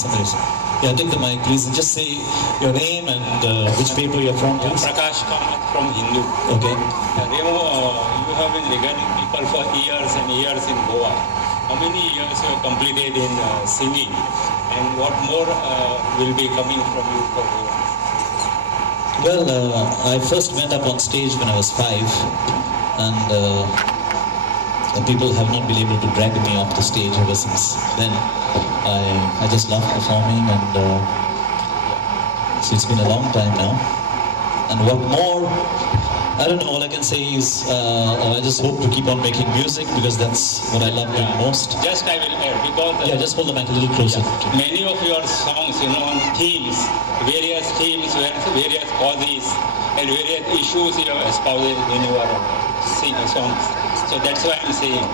Sundays. Yeah, take the mic, please, and just say your name and which paper you're from, please. Prakash from Hindu. Okay. Remo, you have been regarding people for years and years in Goa. How many years you have completed in singing, and what more will be coming from you for Goa? Well, I first went up on stage when I was 5, and people have not been able to drag me off the stage ever since then. I just love performing, and so it's been a long time now. And what more, I don't know, all I can say is I just hope to keep on making music, because that's what I love doing most. Just I will add, because yeah, just hold the mic a little closer. Many of your songs, themes, various causes and various issues you have espoused when you are singing songs. So that's why I'm saying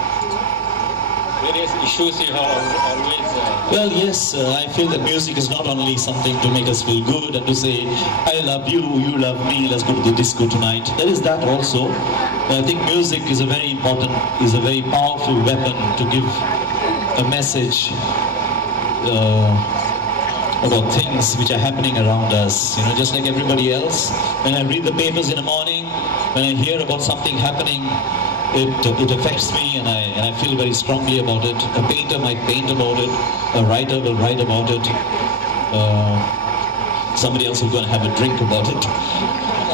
various issues you have always... Well, yes, I feel that music is not only something to make us feel good and to say, I love you, you love me, let's go to the disco tonight. There is that also. But I think music is a very important, is a very powerful weapon to give a message about things which are happening around us. Just like everybody else. When I read the papers in the morning, when I hear about something happening, it affects me, and I feel very strongly about it. A painter might paint about it, a writer will write about it, somebody else is going to have a drink about it.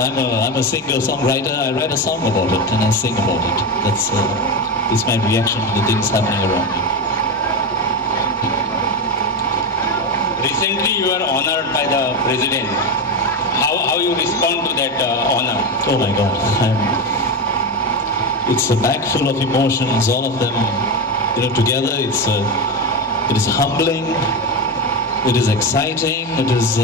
I'm a singer, songwriter, I write a song about it and I sing about it. It's my reaction to the things happening around me. Recently you were honored by the President. How you respond to that honor? Oh my God. It's a bag full of emotions, all of them, together. It is humbling, it is exciting, it is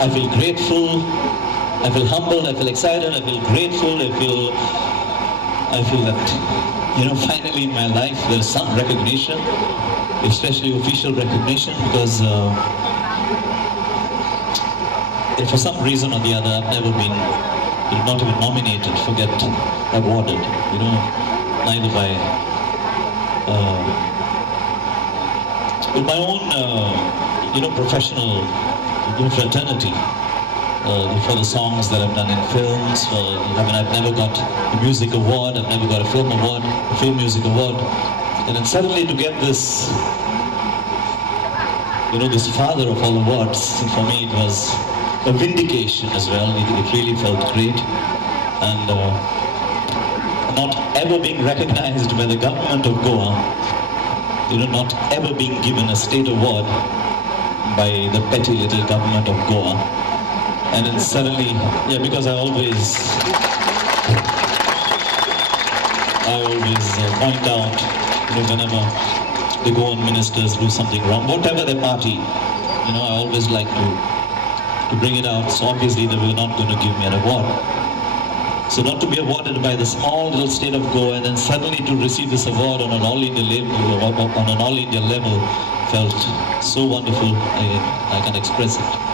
I feel grateful, I feel humbled, I feel excited, I feel grateful, I feel that, finally in my life there is some recognition, especially official recognition, because for some reason or the other, I've never been, not even nominated, forget awarded. Neither by with my own, professional fraternity for the songs that I've done in films. I've never got a music award. I've never got a film award, a film music award, and then suddenly to get this, this father of all awards, for me it was a vindication as well. It really felt great, and not ever being recognized by the government of Goa, not ever being given a state award by the petty little government of Goa, and then suddenly, because I always point out, whenever the Goan ministers do something wrong, whatever their party, I always like to bring it out. So obviously they were not going to give me an award. So not to be awarded by the small little state of Goa, and then suddenly to receive this award on an all-India level, felt so wonderful. I can't express it.